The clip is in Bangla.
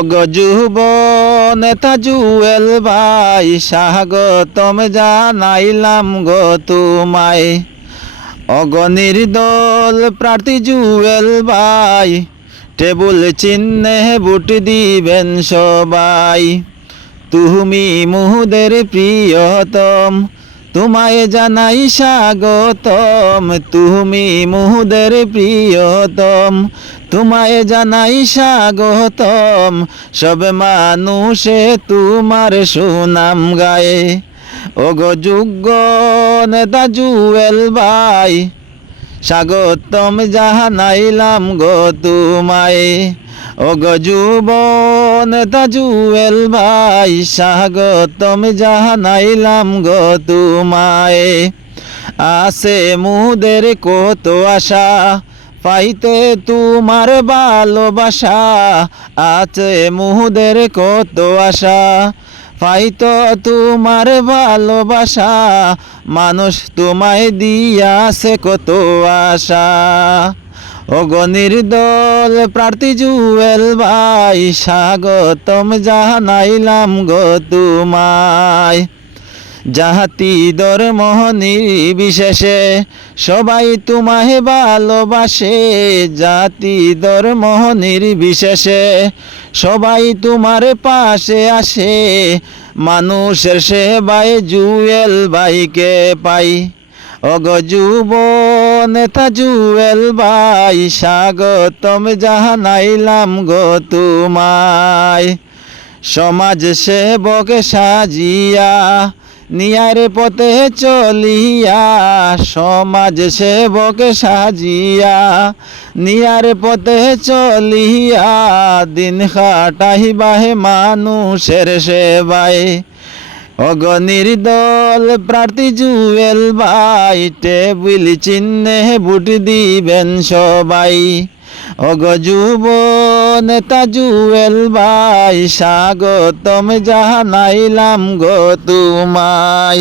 অগ যুব নেতা জুয়েল ভাই স্বাগতম জানাইলাম গো তোমায়। অগ নির্দল প্রার্থী জুয়েল ভাই টেবুল চিহ্নে ভোট দিবেন সবাই। তুমি মুহুদের প্রিয়তম, তোমায় জানাই স্বাগতম। তুমি মুহুদের প্রিয়তম, তোমায় জানাই স্বাগতম। সব মানুষে তোমার সুনাম গায়ে। ওগো যোগ্য নেতা জুয়েল ভাই স্বাগতম জানাইলাম গো তোমায়। ওগো যুব নেতা জুয়েল ভাই স্বাগতম জানাইলাম গো তোমায়। আছে মুদের কত আশা পাইতে তোমার ভালোবাসা। আছে মুদের কত আশা পাইতো তোমার ভালোবাসা। মানুষ তোমায় দিয়াছে কত আশা। ওগো নির্দল প্রার্থী জুয়েল ভাই স্বাগতম জানাইলাম গো তোমায়। জাতি ধর্ম নির্বিশেষে সবাই তোমায় ভালোবাসে। জাতি ধর্ম নির্বিশেষে সবাই তোমার পাশে আসে। মানুষের সেবায় জুয়েল ভাইকে পাই। ওগো যুব নেতা জুয়েল ভাই স্বাগতম জানাইলাম গো তোমায়। সমাজ সেবক সাজিয়া নিয়ার পথে চলিয়া। সমাজ সেবক সাজিয়া নিয়ার পথে চলিয়া। দিন কাটাইবাহে মানুষের সেবায়। অগ নির্দল প্রার্থী জুয়েল ভাই টেবিল চিহ্নে ভোট দিবেন সবাই। অগ যুব নেতা জুয়েল ভাই স্বাগতম জানাইলাম গো তোমায়।